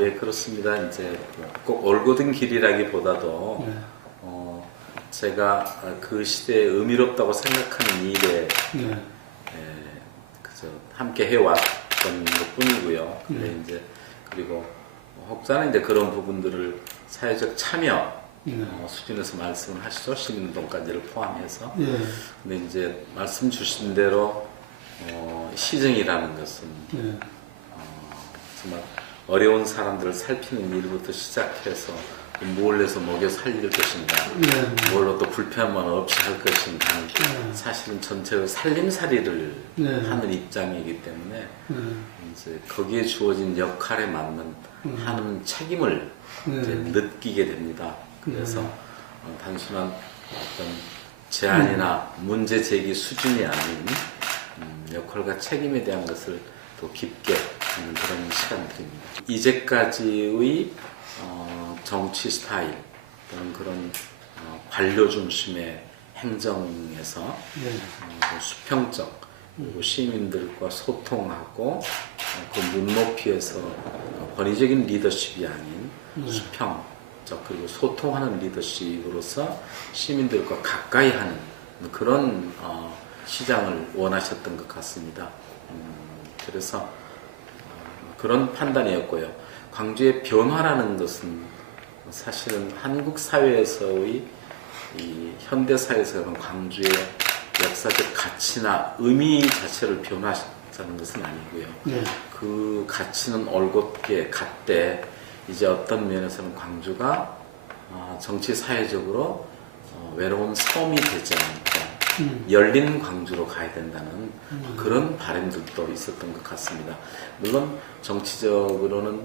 예, 그렇습니다. 이제 꼭 올곧은 길이라기보다도 네. 제가 그 시대에 의미롭다고 생각하는 일에 네. 그저 함께 해왔던 것뿐이고요. 근데 이제 그리고 혹자는 이제 그런 부분들을 사회적 참여 수준에서 말씀을 하시죠. 시민운동까지를 포함해서. 네. 근데 이제 말씀 주신 대로 시정이라는 것은 정말 어려운 사람들을 살피는 일부터 시작해서 뭘 해서 먹여 살릴 것인가, 뭘로 또 불편만 없이 할 것인가 하는 사실은 전체를 살림살이를 하는 입장이기 때문에 이제 거기에 주어진 역할에 맞는 하는 책임을 이제 느끼게 됩니다. 그래서 단순한 어떤 제안이나 문제 제기 수준이 아닌 역할과 책임에 대한 것을 더 깊게 하는 그런 시간들입니다. 이제까지의 정치 스타일 또는 그런 관료 중심의 행정에서 수평적 그리고 시민들과 소통하고 그 눈높이에서 권위적인 리더십이 아닌 수평적 그리고 소통하는 리더십으로서 시민들과 가까이 하는 그런 시장을 원하셨던 것 같습니다. 그래서 그런 판단이었고요. 광주의 변화라는 것은 사실은 한국 사회에서의 이 현대 사회에서는 광주의 역사적 가치나 의미 자체를 변화하자는 것은 아니고요. 그 가치는 올곧게 갔대 이제 어떤 면에서는 광주가 정치 사회적으로 외로운 섬이 되지 않고 열린 광주로 가야 된다는 그런 바람들도 있었던 것 같습니다. 물론 정치적으로는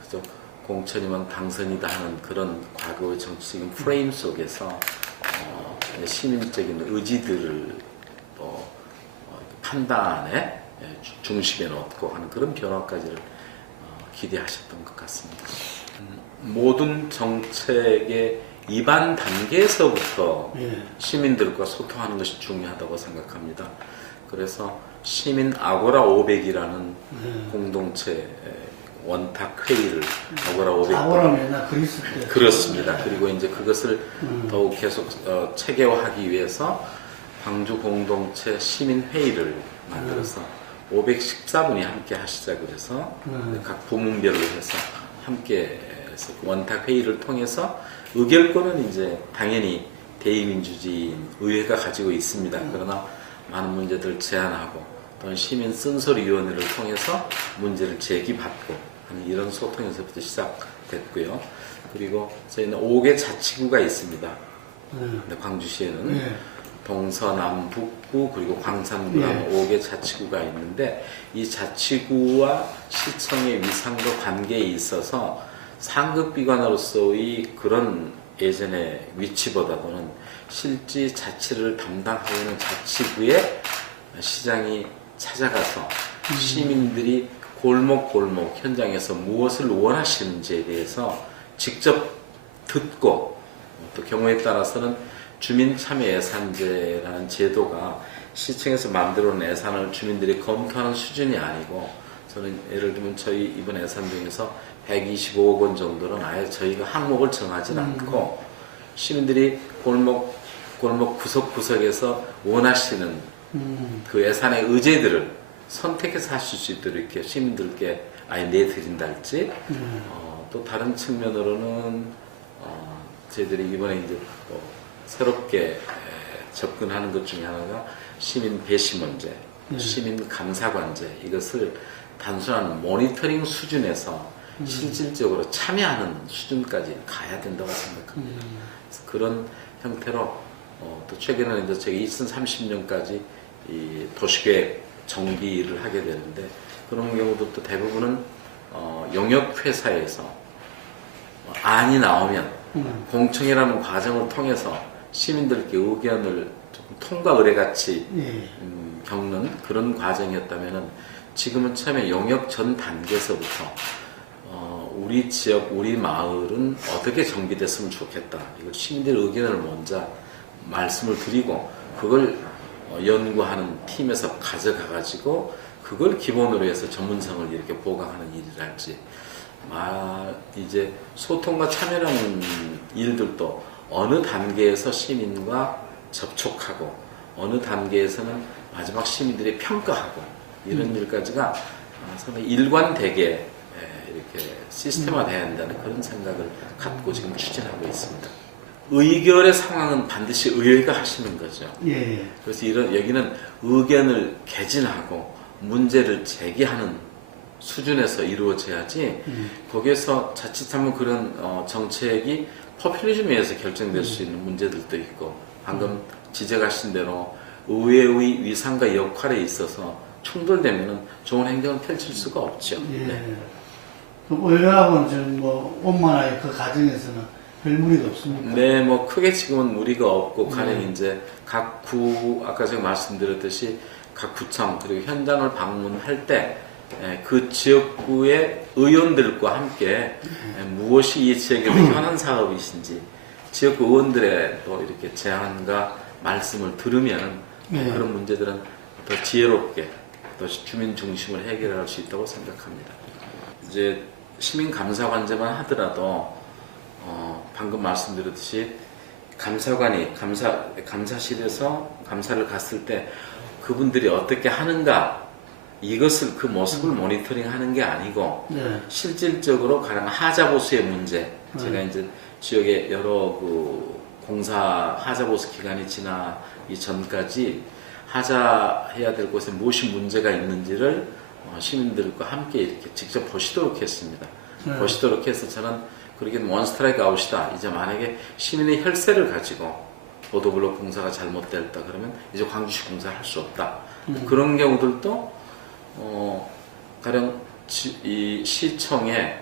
그저 공천이면 당선이다 하는 그런 과거의 정치적인 프레임 속에서 시민적인 의지들을 또 판단의 중심에 놓고 하는 그런 변화까지를 기대하셨던 것 같습니다. 모든 정책의 입안 단계에서부터 시민들과 소통하는 것이 중요하다고 생각합니다. 그래서 시민 아고라 500이라는 공동체 원탁 회의를 아고라 500. 아고라 맨날 그리스 때. 그렇습니다. 그리고 이제 그것을 더욱 계속 체계화하기 위해서 광주 공동체 시민 회의를 만들어서 514분이 함께 하시자고 해서 각 부문별로 해서 함께 해서 원탁 회의를 통해서 의결권은 이제 당연히 대의민주주의인 의회가 가지고 있습니다. 그러나 많은 문제들을 제안하고 또는 시민 쓴소리위원회를 통해서 문제를 제기받고 하는 이런 소통에서부터 시작됐고요. 그리고 저희는 5개 자치구가 있습니다. 광주시에는 동서남북구 그리고 광산구라는 5개 자치구가 있는데 이 자치구와 시청의 위상과 관계에 있어서 상급기관으로서의 그런 예전의 위치보다는 실제 자치를 담당하고 있는 자치구에 시장이 찾아가서 시민들이 골목골목 현장에서 무엇을 원하시는지에 대해서 직접 듣고 또 경우에 따라서는 주민참여예산제라는 제도가 시청에서 만들어 놓은 예산을 주민들이 검토하는 수준이 아니고 저는 예를 들면 저희 이번 예산 중에서 125억 원 정도는 아예 저희가 항목을 정하지 않고 시민들이 골목 구석구석에서 원하시는 그 예산의 의제들을 선택해서 하실 수 있도록 이렇게 시민들께 아예 내드린다 할지 또 다른 측면으로는 저희들이 이번에 이제 또 새롭게 접근하는 것 중에 하나가 시민 배시 문제, 시민 감사관제 이것을 단순한 모니터링 수준에서 실질적으로 참여하는 수준까지 가야 된다고 생각합니다. 그런 형태로 또 최근에는 이제 제가 2030년까지 이 도시계획 정비를 하게 되는데 그런 경우도 또 대부분은 용역회사에서 안이 나오면 공청회라는 과정을 통해서 시민들께 의견을 조금 통과 의뢰같이 겪는 그런 과정이었다면은 지금은 처음에 용역 전 단계에서부터 우리 지역, 우리 마을은 어떻게 정비됐으면 좋겠다. 이걸 시민들의 의견을 먼저 말씀을 드리고 그걸 연구하는 팀에서 가져가가지고 그걸 기본으로 해서 전문성을 이렇게 보강하는 일이랄지 이제 소통과 참여라는 일들도 어느 단계에서 시민과 접촉하고 어느 단계에서는 마지막 시민들이 평가하고 이런 일까지가 상당히 일관되게 이렇게 시스템화돼야 한다는 그런 생각을 갖고 지금 추진하고 있습니다. 의결의 상황은 반드시 의회가 하시는 거죠. 예. 그래서 여기는 의견을 개진하고 문제를 제기하는 수준에서 이루어져야지 거기에서 자칫하면 그런 정책이 포퓰리즘에 의해서 결정될 수 있는 문제들도 있고 방금 지적하신 대로 의회의 위상과 역할에 있어서 충돌되면 좋은 행정을 펼칠 수가 없죠. 예. 네. 그럼 의회하고는 지금 뭐 원만하게 그 과정에서는 별 무리가 없습니까? 네, 뭐 크게 지금은 무리가 없고 가령 이제 각 구 아까 제가 말씀드렸듯이 각 구청 그리고 현장을 방문할 때 그 지역구의 의원들과 함께 무엇이 이 지역의 현안 사업이신지 지역구 의원들의 또 이렇게 제안과 말씀을 들으면 그런 문제들은 더 지혜롭게 또 주민 중심을 해결할 수 있다고 생각합니다. 이제 시민 감사관제만 하더라도 방금 말씀드렸듯이 감사관이 감사실에서 감사를 갔을 때 그분들이 어떻게 하는가 이것을 그 모습을 모니터링하는 게 아니고 실질적으로 가령 하자보수의 문제 제가 이제 지역의 여러 그 공사 하자보수 기간이 지나기 전까지 하자해야 될 곳에 무엇이 문제가 있는지를 시민들과 함께 이렇게 직접 보시도록 했습니다. 보시도록 해서 저는 그렇게 원스트라이크 아웃이다. 이제 만약에 시민의 혈세를 가지고 보도블록 공사가 잘못됐다 그러면 이제 광주시 공사를 할 수 없다. 그런 경우들도 가령 이 시청에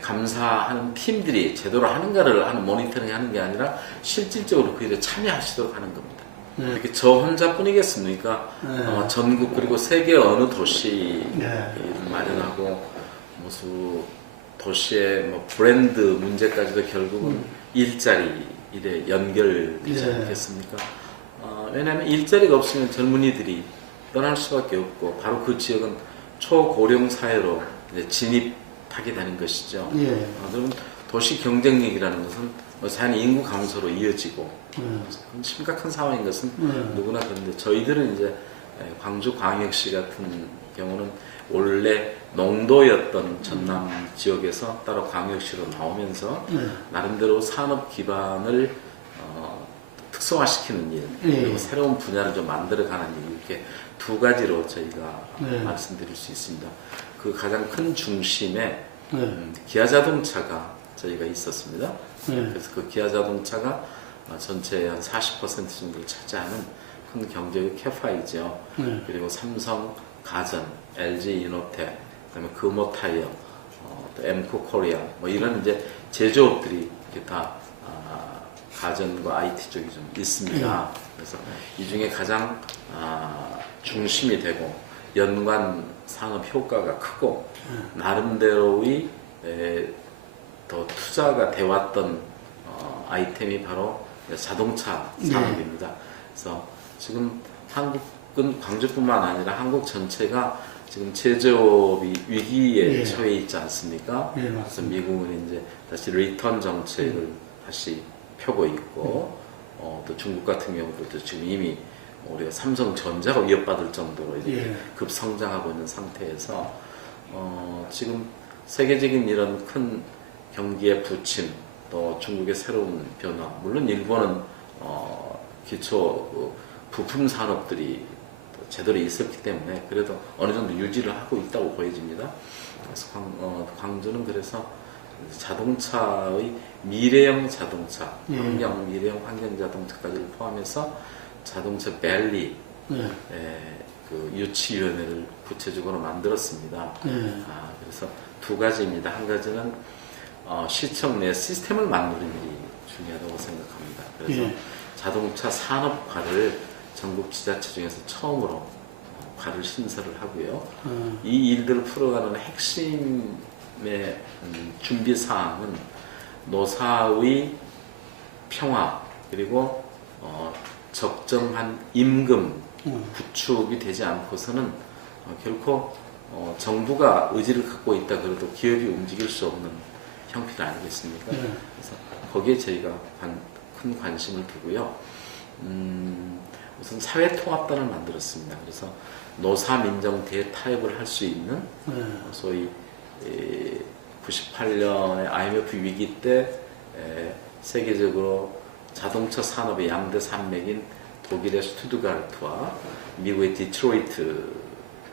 감사하는 팀들이 제대로 하는가를 하는 모니터링 하는 게 아니라 실질적으로 그 일에 참여하시도록 하는 겁니다. 이렇게 저 혼자뿐이겠습니까? 전국 그리고 세계 어느 도시 마련하고 무슨 도시의 뭐 브랜드 문제까지도 결국은 일자리 일에 연결되지 않겠습니까? 왜냐하면 일자리가 없으면 젊은이들이 떠날 수밖에 없고 바로 그 지역은 초고령 사회로 이제 진입하게 되는 것이죠. 그럼 도시 경쟁력이라는 것은 자연 인구 감소로 이어지고 심각한 상황인 것은 누구나 그런데 저희들은 이제 광주광역시 같은 경우는 원래 농도였던 전남 지역에서 따로 광역시로 나오면서 나름대로 산업 기반을 특성화시키는 일 그리고 새로운 분야를 좀 만들어가는 일 이렇게 두 가지로 저희가 말씀드릴 수 있습니다. 그 가장 큰 중심에 기아자동차가 저희가 있었습니다. 그래서 그 기아자동차가 전체의 한 40% 정도를 차지하는 큰 경제의 캐파이죠. 그리고 삼성, 가전, LG 이노텍, 그다음에 금호타이어, 또 엠코 코리아 뭐 이런 이제 제조업들이 이렇게 다 가전과 IT 쪽이 좀 있습니다. 그래서 이 중에 가장 중심이 되고 연관 산업 효과가 크고 나름대로의 더 투자가 돼왔던 아이템이 바로 자동차 산업입니다. 그래서 지금 한국은 광주뿐만 아니라 한국 전체가 지금 제조업이 위기에 처해 있지 않습니까? 그래서 미국은 이제 다시 리턴 정책을 다시 펴고 있고 또 중국 같은 경우도 지금 이미 우리가 삼성전자가 위협받을 정도로 이렇게 급성장하고 있는 상태에서 지금 세계적인 이런 큰 경기의 부침 또 중국의 새로운 변화 물론 일본은 기초 부품 산업들이 제대로 있었기 때문에 그래도 어느 정도 유지를 하고 있다고 보여집니다. 그래서 광주는 그래서 자동차의 미래형 자동차, 미래형 환경 자동차까지를 포함해서 자동차 밸리 그 유치위원회를 구체적으로 만들었습니다. 그래서 두 가지입니다. 한 가지는 시청 내 시스템을 만드는 일이 중요하다고 생각합니다. 그래서 자동차 산업화를 전국 지자체 중에서 처음으로 과를 신설을 하고요. 이 일들을 풀어가는 핵심의 준비 사항은 노사의 평화 그리고 적정한 임금 구축이 되지 않고서는 결코 정부가 의지를 갖고 있다 그래도 기업이 움직일 수 없는 형편 아니겠습니까? 그래서 거기에 저희가 큰 관심을 두고요. 우선 사회통합단을 만들었습니다. 그래서 노사민정 대타협을 할 수 있는 소위 98년에 IMF 위기 때 세계적으로 자동차 산업의 양대 산맥인 독일의 슈투트가르트와 미국의 디트로이트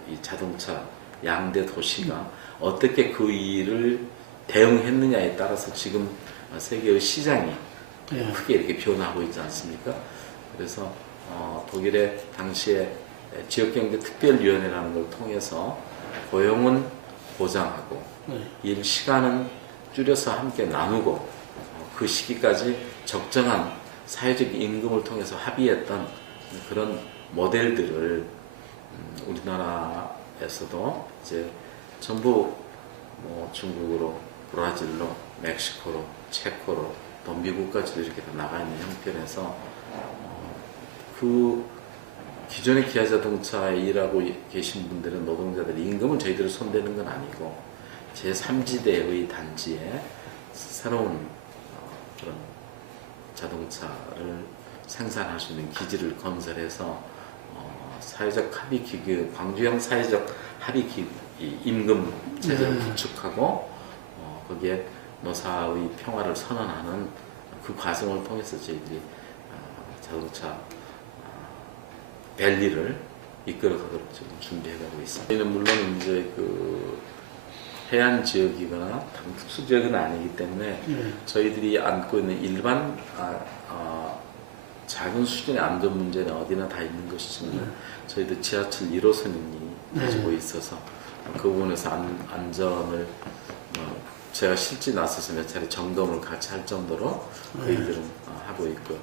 이 자동차 양대 도시가 어떻게 그 일을 대응했느냐에 따라서 지금 세계의 시장이 크게 이렇게 변화하고 있지 않습니까? 그래서 독일의 당시에 지역경제특별위원회라는 걸 통해서 고용은 보장하고 일 시간은 줄여서 함께 나누고 그 시기까지 적정한 사회적 임금을 통해서 합의했던 그런 모델들을 우리나라에서도 이제 전부 중국으로, 브라질로, 멕시코로, 체코로 또 미국까지도 이렇게 나가 있는 형편에서 그 기존의 기아 자동차에 일하고 계신 분들은 노동자들의 임금을 저희들이 손대는 건 아니고 제3지대의 단지에 새로운 그런 자동차를 생산할 수 있는 기지를 건설해서 사회적 합의 기구, 광주형 사회적 합의 기구, 임금 제도를 구축하고 거기에 노사의 평화를 선언하는 그 과정을 통해서 저희들이 자동차 밸리를 이끌어가도록 지금 준비해가고 있습니다. 저희는 물론 이제 그 해안 지역이거나 특수 지역은 아니기 때문에 저희들이 안고 있는 일반 작은 수준의 안전 문제는 어디나 다 있는 것이지만 저희도 지하철 1호선이 가지고 있어서 그 부분에서 안전을 제가 실제 나서서 몇 차례 점검을 같이 할 정도로 그 일들은 하고 있고요.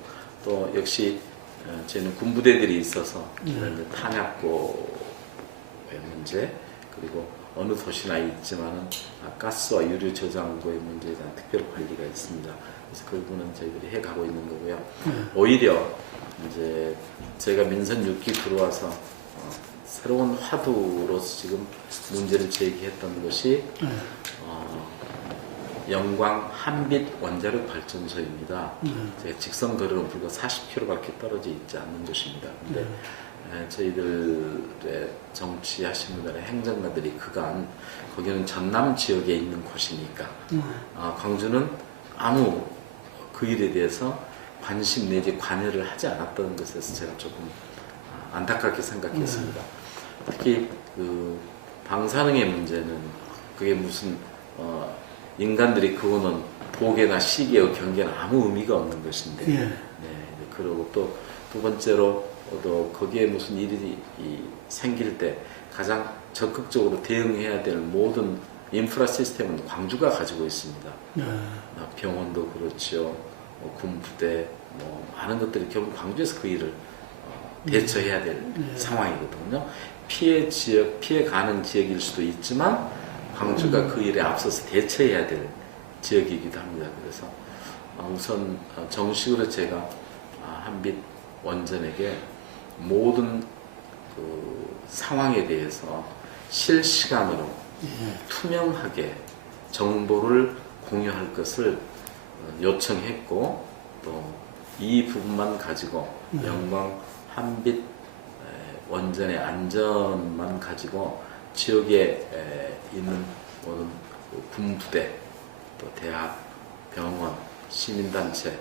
또 역시 저희는 군부대들이 있어서 탄약고의 문제 그리고 어느 도시나 있지만은 가스와 유류 저장고의 문제에 대한 특별 관리가 있습니다. 그래서 그 부분은 저희들이 해가고 있는 거고요. 오히려 이제 저희가 민선 6기 들어와서 새로운 화두로서 지금 문제를 제기했던 것이 영광 한빛 원자력 발전소입니다. 직선 거리는 불과 40km밖에 떨어져 있지 않는 곳입니다. 근데 저희들의 정치하신 분들의 행정가들이 그간 거기는 전남 지역에 있는 곳이니까 광주는 아무 그 일에 대해서 관심 내지 관여를 하지 않았던 것에서 제가 조금 안타깝게 생각했습니다. 특히 그 방사능의 문제는 그게 무슨 인간들이 그거는 보게나 시계와 경계는 아무 의미가 없는 것인데 그리고 또 두 번째로 또 거기에 무슨 일이 생길 때 가장 적극적으로 대응해야 될 모든 인프라 시스템은 광주가 가지고 있습니다. 병원도 그렇죠, 군부대, 많은 것들이 결국 광주에서 그 일을 대처해야 될 상황이거든요. 피해 가는 지역일 수도 있지만 광주가 그 일에 앞서서 대처해야 될 지역이기도 합니다. 그래서 우선 정식으로 제가 한빛 원전에게 모든 그 상황에 대해서 실시간으로 투명하게 정보를 공유할 것을 요청했고 또 이 부분만 가지고 영광 한빛 원전의 안전만 가지고 지역에 있는 모든 군부대, 또 대학, 병원, 시민단체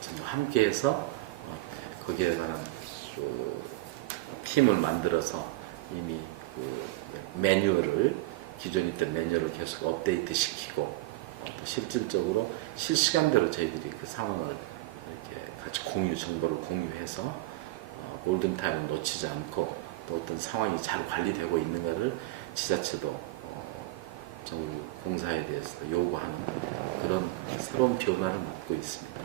전부 함께해서 거기에 관한 그 팀을 만들어서 이미 그 매뉴얼을 기존에 있던 매뉴얼을 계속 업데이트 시키고 또 실질적으로 실시간대로 저희들이 그 상황을 이렇게 같이 정보를 공유해서 골든타임을 놓치지 않고 또 어떤 상황이 잘 관리되고 있는가를 지자체도 정부 공사에 대해서 요구하는 그런 새로운 변화를 맞고 있습니다.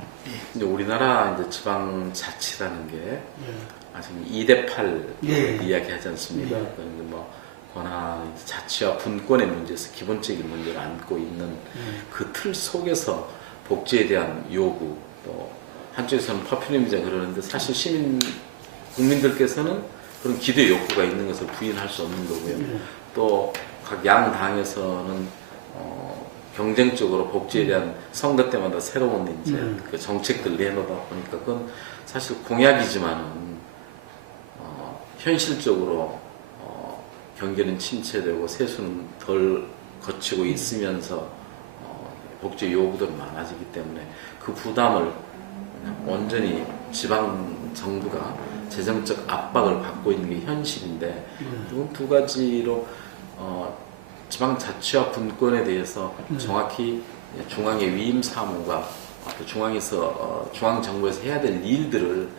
이제 우리나라 이제 지방자치라는 게 아직 2대8 이야기하지 않습니까? 그런데 권한 자치와 분권의 문제에서 기본적인 문제를 안고 있는 그 틀 속에서 복지에 대한 요구, 또 한쪽에서는 퍼퓰리즘이자 그러는데 사실 국민들께서는 그런 기대 욕구가 있는 것을 부인할 수 없는 거고요. 또 각 양 당에서는 경쟁적으로 복지에 대한 선거 때마다 새로운 이제 그 정책들 내놓다 보니까 그건 사실 공약이지만은 현실적으로 경기는 침체되고 세수는 덜 거치고 있으면서 복지 요구들은 많아지기 때문에 그 부담을 그냥 온전히 지방 정부가 재정적 압박을 받고 있는 게 현실인데 이건 두 가지로 지방 자치와 분권에 대해서 정확히 중앙의 위임 사무가 또 중앙 정부에서 해야 될 일들을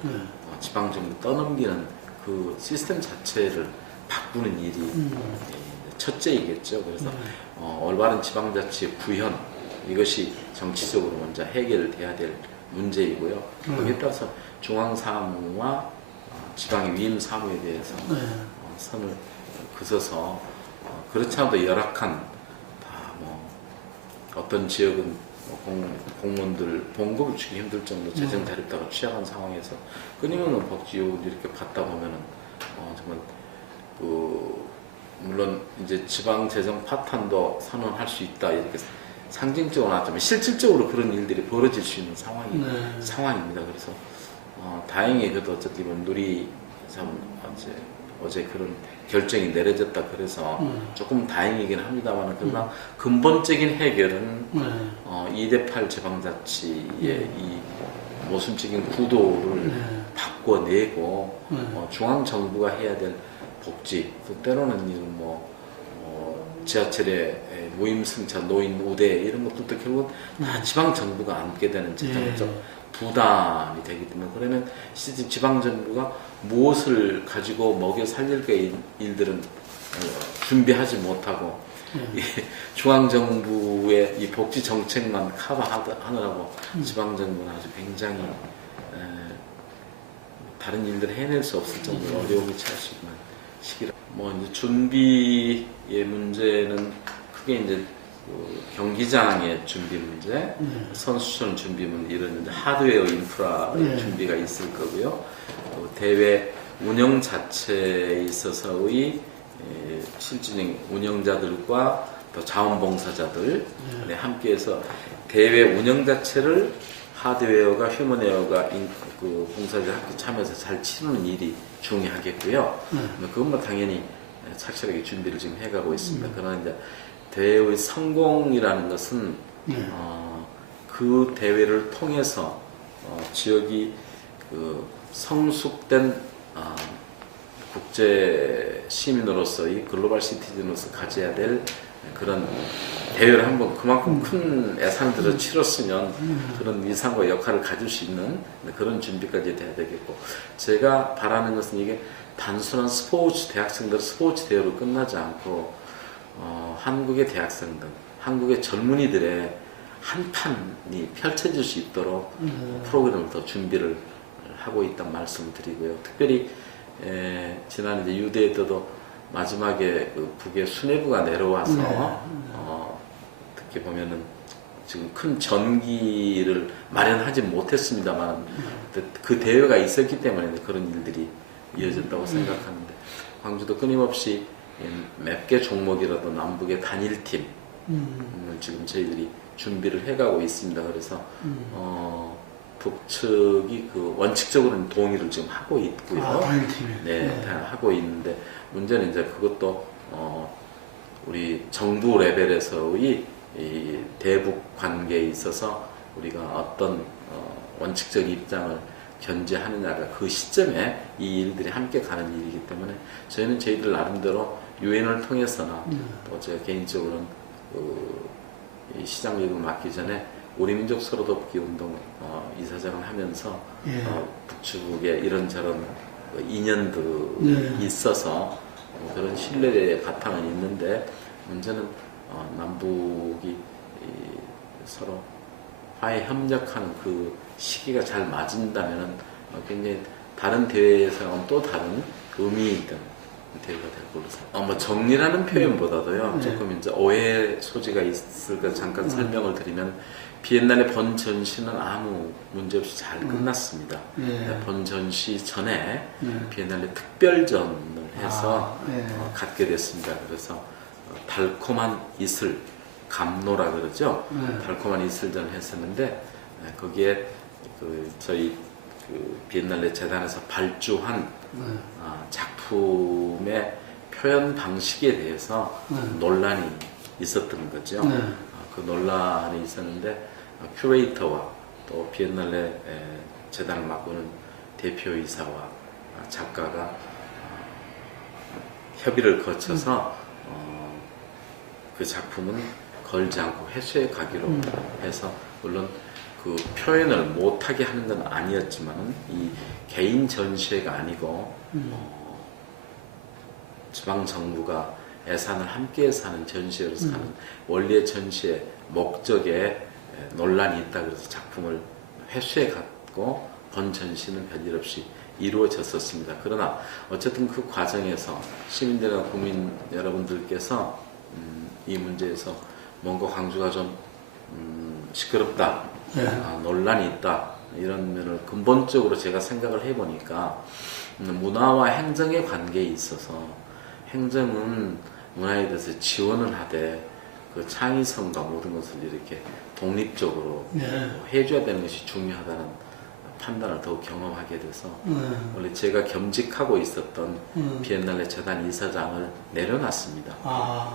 지방 정부 떠넘기는 그 시스템 자체를 바꾸는 일이 첫째이겠죠. 그래서 올바른 지방자치의 구현 이것이 정치적으로 먼저 해결돼야 될 문제이고요. 거기에 따라서 중앙사무와 지방의 위임 사무에 대해서 선을 그어서 그렇지 않아도 열악한 다 뭐 어떤 지역은 공무원들 봉급을 주기 힘들 정도 재정 자립다가 취약한 상황에서 끊임없는 복지 요구를 이렇게 받다 보면은 정말 물론 이제 지방 재정 파탄도 선언할 수 있다 이렇게 상징적으로 나왔지만 실질적으로 그런 일들이 벌어질 수 있는 상황입니다. 그래서 다행히 그래도 어쨌든 누리 어제 그런 결정이 내려졌다 그래서 조금 다행이긴 합니다만 그러나 근본적인 해결은 2대8 지방자치의 이 모순적인 구도를 바꿔내고 중앙정부가 해야 될 복지 또 때로는 이런 지하철의 무임승차 노인 우대 이런 것들도 결국 다 지방정부가 안게 되는 재정적 부담이 되기 때문에 그러면 실제 지방정부가 무엇을 가지고 먹여 살릴 그 일들은 준비하지 못하고 중앙정부의 이 복지 정책만 커버하느라고 지방정부는 아주 굉장히 다른 일들을 해낼 수 없을 정도로 어려움이 처할 수 있는 시기라. 이제 준비의 문제는 크게 이제 경기장의 준비 문제, 선수촌 준비 문제 이런 이제 하드웨어 인프라의 준비가 있을 거고요. 또 대회 운영 자체에 있어서의 실질적인 운영자들과 또 자원봉사자들 함께해서 대회 운영 자체를 하드웨어가 휴먼웨어가 그 봉사자 함께 참여해서 잘 치르는 일이 중요하겠고요. 그것만 당연히 착실하게 준비를 지금 해가고 있습니다. 그러나 이제 대회의 성공이라는 것은 그 대회를 통해서 지역이 그 성숙된 국제 시민으로서의 글로벌 시티즌으로서 가져야 될 그런 대회를 한번 그만큼 큰 예산들을 치렀으면 그런 위상과 역할을 가질 수 있는 그런 준비까지 돼야 되겠고 제가 바라는 것은 이게 단순한 대학생들 스포츠 대회로 끝나지 않고 한국의 대학생들, 한국의 젊은이들의 한 판이 펼쳐질 수 있도록 프로그램을 더 준비를 하고 있다는 말씀을 드리고요. 특별히 지난 이제 유대에 때도 마지막에 그 북의 수뇌부가 내려와서 특히 보면은 지금 큰 전기를 마련하지 못했습니다만 그 대회가 있었기 때문에 그런 일들이 이어졌다고 생각하는데 광주도 끊임없이 몇 개 종목이라도 남북의 단일팀을 지금 저희들이 준비를 해가고 있습니다. 그래서 북측이 그 원칙적으로는 동의를 지금 하고 있고요. 하고 있는데 문제는 이제 그것도 우리 정부 레벨에서의 이 대북 관계에 있어서 우리가 어떤 원칙적 입장을 견제하느냐가 그 시점에 이 일들이 함께 가는 일이기 때문에 저희는 저희들 나름대로 유엔을 통해서나 또 제가 개인적으로는 이 시장교육을 맡기 전에 우리 민족 서로 돕기 운동 이사장을 하면서 북측에 이런저런 인연들이 있어서 그런 신뢰의 바탕은 있는데 문제는 남북이 서로 화해 협력하는 그 시기가 잘 맞은다면 굉장히 다른 대회에서는 또 다른 의미 있는 대우가 될 걸로 생각합니다. 뭐 정리라는 표현보다도요, 조금 이제 오해 소지가 있을까 잠깐 설명을 드리면, 비엔날레 본 전시는 아무 문제 없이 잘 끝났습니다. 본 전시 전에 비엔날레 특별전을 해서 갖게 됐습니다. 그래서 달콤한 이슬, 감노라 그러죠. 달콤한 이슬전을 했었는데, 거기에 저희 비엔날레 재단에서 발주한 작품의 표현 방식에 대해서 논란이 있었던 거죠. 그 논란이 있었는데, 큐레이터와 또 비엔날레 재단을 맡고 있는 대표이사와 작가가 협의를 거쳐서 그 작품은 걸지 않고 회수해 가기로 해서, 물론 그 표현을 못하게 하는 건 아니었지만, 이 개인 전시회가 아니고 지방정부가 예산을 함께해서 하는 전시회로서 하는 원리의 전시의 목적에 논란이 있다 그래서 작품을 회수해 갔고, 본 전시는 별일 없이 이루어졌었습니다. 그러나 어쨌든 그 과정에서 시민들과 국민 여러분들께서 이 문제에서 뭔가 광주가 좀 시끄럽다, 논란이 있다, 이런 면을 근본적으로 제가 생각을 해보니까, 문화와 행정의 관계에 있어서 행정은 문화에 대해서 지원을 하되 그 창의성과 모든 것을 이렇게 독립적으로 해줘야 되는 것이 중요하다는 판단을 더욱 경험하게 돼서, 원래 제가 겸직하고 있었던 비엔날레 재단 이사장을 내려놨습니다.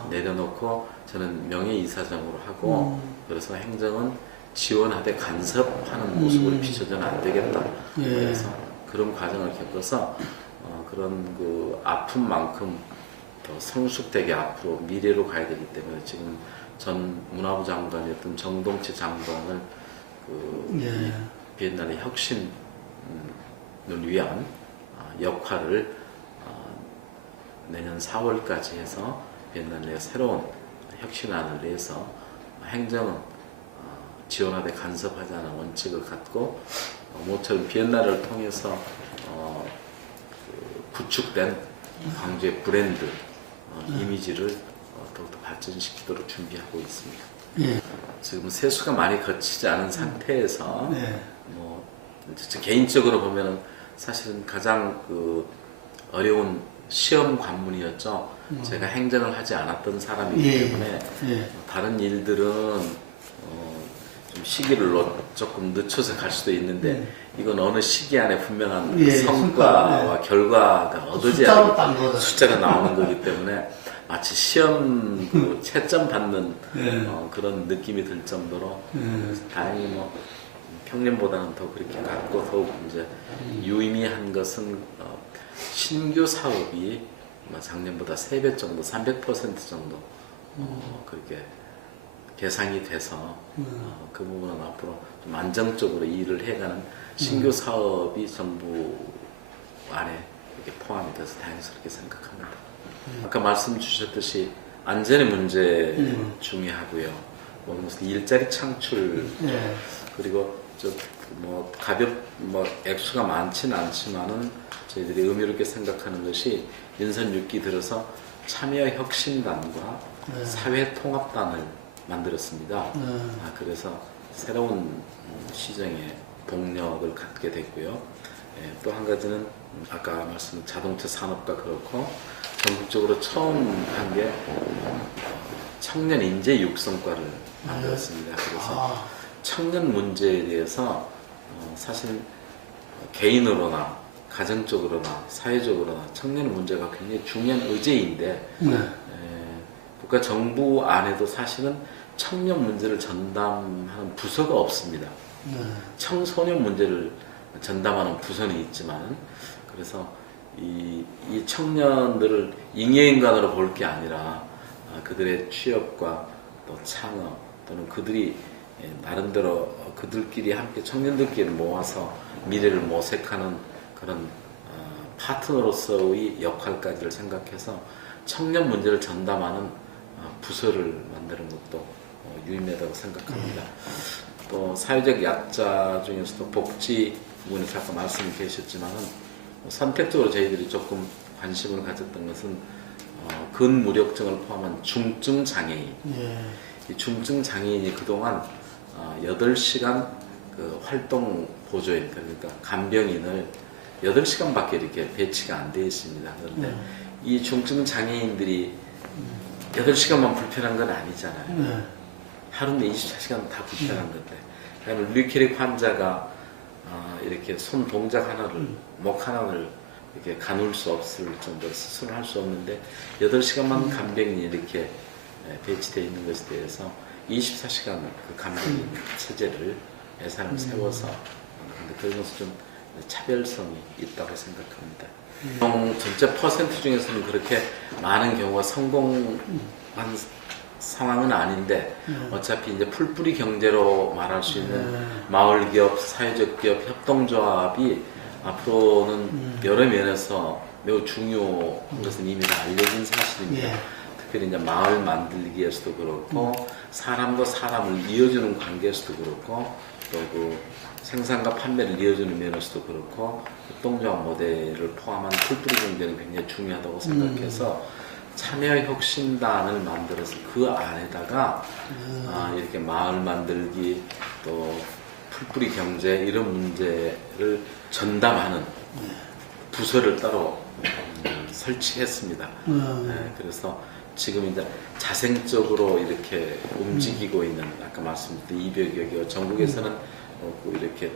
내려놓고 저는 명예이사장으로 하고, 그래서 행정은 지원하되 간섭하는 모습을 비춰서는 안 되겠다. 그래서 그런 과정을 겪어서 그런 그 아픔만큼 더 성숙되게 앞으로 미래로 가야 되기 때문에, 지금 전 문화부 장관이었던 정동치 장관을 비엔날레 혁신을 위한 역할을 내년 4월까지 해서 비엔날레 새로운 혁신안을 내서 행정은 지원하되 간섭하지 않은 원칙을 갖고, 모처럼 비엔날레를 통해서 구축된 광주의 브랜드 이미지를 더욱더 발전시키도록 준비하고 있습니다. 지금 세수가 많이 거치지 않은 상태에서 뭐 개인적으로 보면은 사실은 가장 어려운 시험 관문이었죠. 제가 행정을 하지 않았던 사람이기 때문에 다른 일들은 좀 시기를 조금 늦춰서 갈 수도 있는데, 이건 어느 시기 안에 분명한 성과와 결과가 얻어져야 숫자가 나오는 거기 때문에 마치 시험 채점 받는 그런 느낌이 들 정도로, 다행히 뭐 평년보다는 더 그렇게 갔고, 더욱 이제 유의미한 것은 신규 사업이 작년보다 3배 정도, 300% 정도 그렇게 개상이 돼서 그 부분은 앞으로 좀 안정적으로 일을 해가는 신규 사업이 정부 안에 이렇게 포함이 돼서 다행스럽게 생각합니다. 아까 말씀 주셨듯이 안전의 문제 중요하고요. 무슨 일자리 창출, 그리고 액수가 많지는 않지만은 저희들이 의미롭게 생각하는 것이 인선 6기 들어서 참여혁신단과 사회통합단을 만들었습니다. 그래서 새로운 시정에 동력을 갖게 됐고요. 또 한 가지는 아까 말씀드린 자동차 산업과 그렇고, 전국적으로 처음 한 게 청년 인재 육성과를 만들었습니다. 그래서 청년 문제에 대해서 사실 개인으로나 가정적으로나 사회적으로나 청년 문제가 굉장히 중요한 의제인데, 국가 정부 안에도 사실은 청년 문제를 전담하는 부서가 없습니다. 청소년 문제를 전담하는 부서는 있지만, 그래서 이 청년들을 잉여인간으로 볼 게 아니라 그들의 취업과 또 창업, 또는 그들이 나름대로 그들끼리 함께 청년들끼리 모아서 미래를 모색하는 그런 파트너로서의 역할까지를 생각해서 청년 문제를 전담하는 부서를 만드는 것도 유의미하다고 생각합니다. 또 사회적 약자 중에서도 복지 부분에 잠깐 말씀이 계셨지만은 선택적으로 저희들이 조금 관심을 가졌던 것은 근무력증을 포함한 중증 장애인. 예. 이 중증 장애인이 그동안 8시간 그 활동 보조인, 그러니까 간병인을 8시간밖에 이렇게 배치가 안 되어 있습니다. 그런데 이 중증 장애인들이 8시간만 불편한 건 아니잖아요. 하루는 24시간 다 불편한 건데, 그러면 류케릭 환자가 이렇게 손 동작 하나를, 목 하나를 이렇게 가눌 수 없을 정도로 스스로 할 수 없는데 8시간만 간병인이 이렇게 배치되어 있는 것에 대해서 24시간 그 간병인 체제를 예산을 세워서 근데 그런 것은 좀 차별성이 있다고 생각합니다. 전체 퍼센트 중에서는 그렇게 많은 경우가 성공한 상황은 아닌데 어차피 이제 풀뿌리 경제로 말할 수 있는 마을 기업, 사회적 기업, 협동조합이 앞으로는 여러 면에서 매우 중요한 것은 이미 다 알려진 사실입니다. 특별히 이제 마을 만들기에서도 그렇고 사람과 사람을 이어주는 관계에서도 그렇고 또 그 생산과 판매를 이어주는 면에서도 그렇고 협동조합 모델을 포함한 풀뿌리 경제는 굉장히 중요하다고 생각해서 참여혁신단을 만들어서 그 안에다가 이렇게 마을 만들기 또 풀뿌리 경제 이런 문제를 전담하는 부서를 따로 설치했습니다. 네, 그래서 지금 이제 자생적으로 이렇게 움직이고 있는 아까 말씀드린 200여 개 전국에서는 이렇게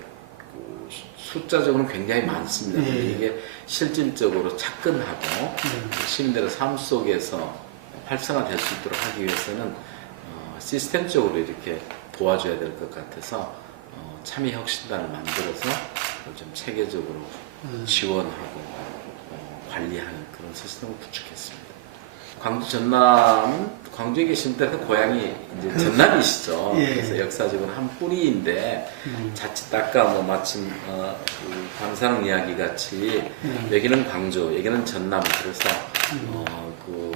숫자적으로는 굉장히 많습니다. 근데 이게 실질적으로 착근하고 시민들의 삶 속에서 활성화될 수 있도록 하기 위해서는 시스템적으로 이렇게 도와줘야 될 것 같아서 참여혁신단을 만들어서 좀 체계적으로 지원하고 관리하는 그런 시스템을 구축했습니다. 광주 전남은 광주에 계신 때는 고향이 이제 전남이시죠. 그래서 역사적으로 한 뿌리인데 자칫 아까 뭐 마침 그 방사능 이야기 같이 여기는 광주, 여기는 전남 그래서 그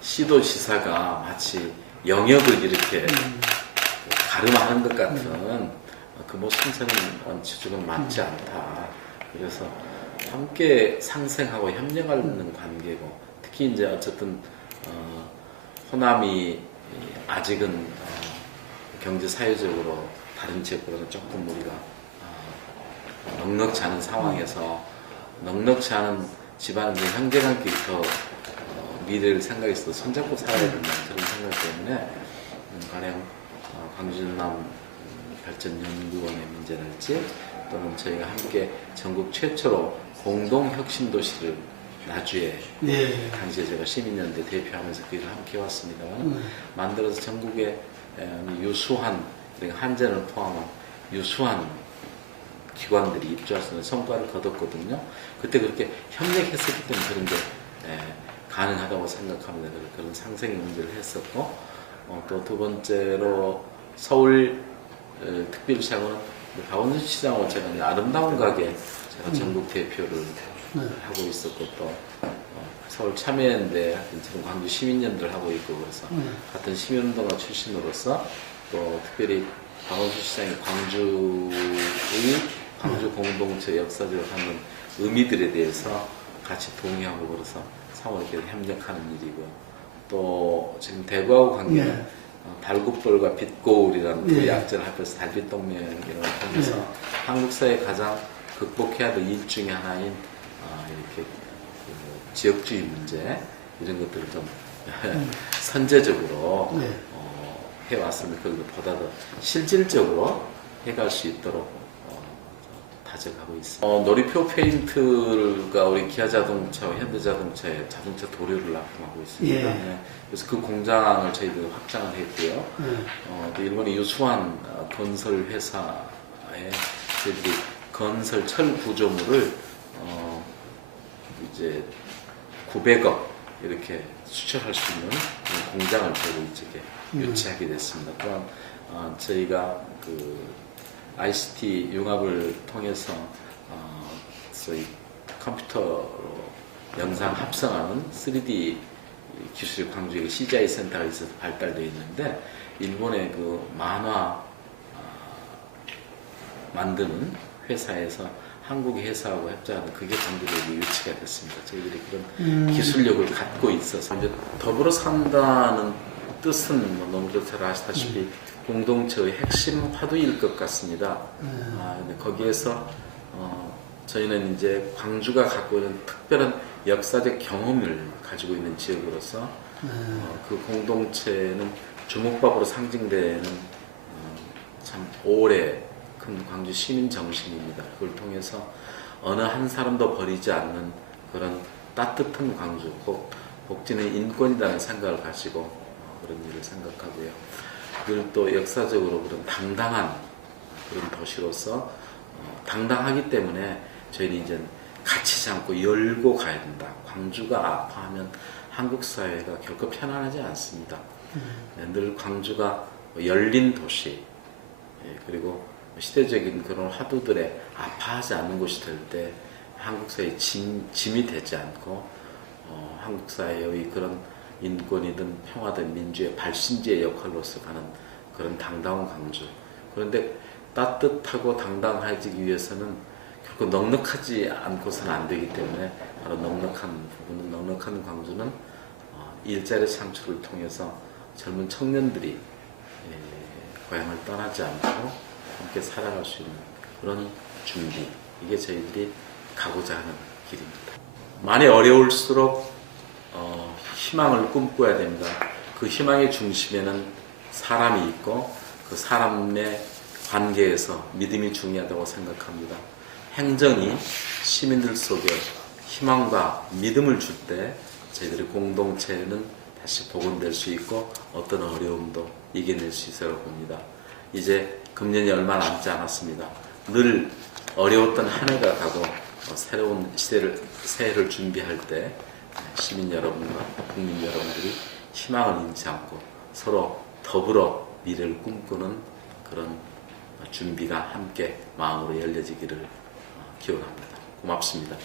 시도지사가 마치 영역을 이렇게 가름하는 것 같은 그 모순성은 원칙적으로 맞지 않다. 그래서 함께 상생하고 협력하는 관계고 특히 이제 어쨌든 호남이 아직은 경제 사회적으로 다른 지역보다는 조금 우리가 넉넉지 않은 상황에서 넉넉지 않은 집안은 형제간끼리 더 미래를 생각해서 손잡고 살아야 된다는 그런 생각 때문에 가령 광주 전남 발전연구원의 문제랄지 또는 저희가 함께 전국 최초로 공동혁신도시를 나주에 당시에 제가 시민연대 대표하면서 그 일을 함께 해왔습니다만 만들어서 전국에 유수한 한전을 포함한 유수한 기관들이 입주할 수 있는 성과를 거뒀거든요. 그때 그렇게 협력했었기 때문에 그런 게 가능하다고 생각합니다. 그런 상생의 문제를 했었고 또 두 번째로 서울 특별시하고는 박원순 시장하고 제가 아름다운 가게 제가 전국 대표를 하고 있었고 또 서울 참여연대 지금 광주 시민연대를 하고 있고 그래서 같은 시민운동가 출신으로서 또 특별히 박원순 시장이 광주 공동체 역사적으로 하는 의미들에 대해서 같이 동의하고 그래서 상호 이렇게 협력하는 일이고 또 지금 대구하고 관계는 달굿벌과 빛고울이라는 그 약자를 합해서 달빛동맹이라고 하면서 한국 사회에 가장 극복해야 될 일 중에 하나인 이렇게 지역주의 문제 이런 것들을 좀 선제적으로 해왔으면 그보다 더 실질적으로 해갈 수 있도록 다져가고 있습니다. 놀이표 페인트가 우리 기아자동차와 현대자동차에 자동차 도료를 납품하고 있습니다. 그래서 그 공장을 저희들 확장을 했고요. 또 일본의 유수한 건설 회사에 저희들이 건설 철 구조물을 이제 900억 이렇게 수출할 수 있는 그런 공장을 저희가 이쪽에 유치하게 됐습니다. 또한 저희가 그 ICT 융합을 통해서 소위 컴퓨터로 영상 합성하는 3D 기술이 광주에 CGI 센터가 있어서 발달되어 있는데 일본의 그 만화 만드는 회사에서 한국 회사하고 협조하는 그게 단계적으로 유치가 됐습니다. 저희들이 그런 기술력을 갖고 있어서 이제 더불어 산다는 뜻은 뭐 너무들 잘 아시다시피 공동체의 핵심 화두일 것 같습니다. 근데 거기에서 저희는 이제 광주가 갖고 있는 특별한 역사적 경험을 가지고 있는 지역으로서 그 공동체는 주먹밥으로 상징되는 참 오래 큰 광주 시민 정신입니다. 그걸 통해서 어느 한 사람도 버리지 않는 그런 따뜻한 광주, 꼭 복지는 인권이라는 생각을 가지고 그런 일을 생각하고요. 그리고 또 역사적으로 그런 당당한 그런 도시로서 당당하기 때문에 저희는 이제 갇히지 않고 열고 가야 된다. 광주가 아파하면 한국 사회가 결코 편안하지 않습니다. 늘 광주가 열린 도시, 그리고 시대적인 그런 화두들에 아파하지 않는 곳이 될 때 한국 사회의 짐이 되지 않고 한국 사회의 그런 인권이든 평화든 민주의 발신지의 역할로서 가는 그런 당다운 광주. 그런데 따뜻하고 당당해지기 위해서는 결코 넉넉하지 않고서는 안 되기 때문에 바로 넉넉한 광주는 일자리 창출을 통해서 젊은 청년들이 고향을 떠나지 않고 함께 살아갈 수 있는 그런 준비, 이게 저희들이 가고자 하는 길입니다. 많이 어려울수록 희망을 꿈꿔야 됩니다. 그 희망의 중심에는 사람이 있고 그 사람의 관계에서 믿음이 중요하다고 생각합니다. 행정이 시민들 속에 희망과 믿음을 줄 때 저희들의 공동체는 다시 복원될 수 있고 어떤 어려움도 이겨낼 수 있다고 봅니다. 이제 금년이 얼마 남지 않았습니다. 늘 어려웠던 한 해가 가고 새로운 새해를 준비할 때 시민 여러분과 국민 여러분들이 희망을 잃지 않고 서로 더불어 미래를 꿈꾸는 그런 준비가 함께 마음으로 열려지기를 기원합니다. 고맙습니다.